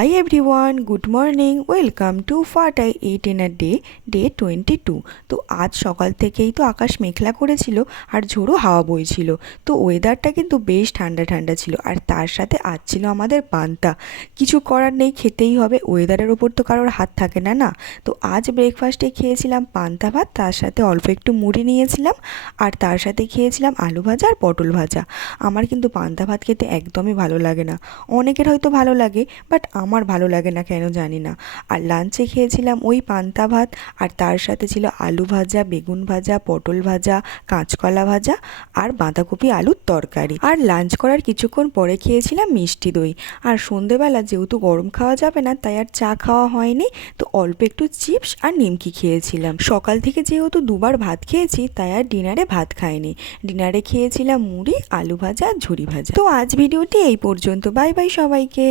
Hi everyone, good morning. Welcome to Fatai 8 in a day 22। তো আজ সকাল থেকেই তো আকাশ মেঘলা করেছিল আর ঝোড়ো হাওয়া বইছিল। তো ওয়েদারটা কিন্তু বেশ ঠান্ডা ঠান্ডা ছিল, আর তার সাথে আজ ছিল আমাদের পান্তা। কিছু করার নেই, খেতেই হবে, ওয়েদারের ওপর তো কারোর হাত থাকে না না। তো আজ ব্রেকফাস্টে খেয়েছিলাম পান্তা ভাত, তার সাথে অল্প একটু মুড়ি নিয়েছিলাম, আর তার সাথে খেয়েছিলাম আলু ভাজা আর পটল ভাজা। আমার কিন্তু পান্তা ভাত খেতে একদমই ভালো লাগে না, অনেকের হয়তো ভালো লাগে, বাট আমার ভালো লাগে না কেন জানি না। আর লাঞ্চে খেয়েছিলাম ওই পান্তা ভাত, আর তার সাথে ছিল আলু ভাজা, বেগুন ভাজা, পটল ভাজা, কাঁচকলা ভাজা আর বাঁধাকপি আলুর তরকারি। আর লাঞ্চ করার কিছুক্ষণ পরে খেয়েছিলাম মিষ্টি দই। আর সন্ধেবেলা যেহেতু গরম খাওয়া যাবে না, তাই আর চা খাওয়া হয়নি, তো অল্প একটু চিপস আর নিমকি খেয়েছিলাম। সকাল থেকে যেহেতু দুবার ভাত খেয়েছি, তাই আর ডিনারে ভাত খাইনি। ডিনারে খেয়েছিলাম মুড়ি, আলু ভাজা আর ঝুরি ভাজা। তো আজ ভিডিওটি এই পর্যন্ত। বাই বাই সবাইকে।